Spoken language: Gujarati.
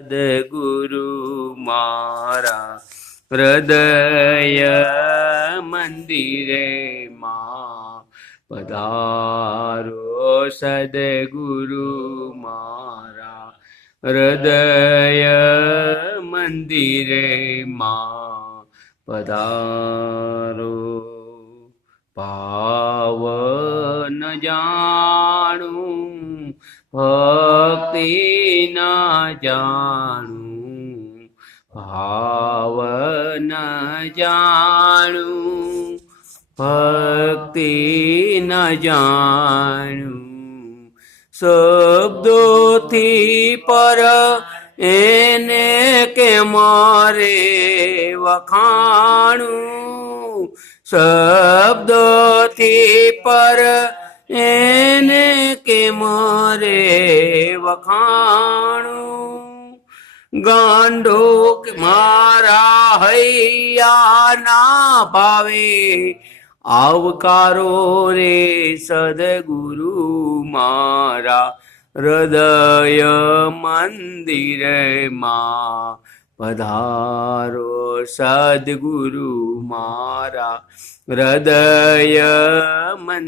સદગુરુ મારા હૃદય મંદિરે માં પધારો. સદગુરુ મારા હૃદય મંદિરે માં પધારો. પાવન જાણું ભક્તિ ન જાણું, ભાવન જાણું ભક્તિ ન જાણું. શબ્દોથી પર એને કે મારે વખાણું, શબ્દોથી પર એને કે મારે વખાણું. ગાંડો કે મારા હૈયા ના ભાવે આવકારો રે. સદગુરુ મારા હૃદય મંદિરમાં પધારો. સદગુરુ મારા હૃદય મંદિર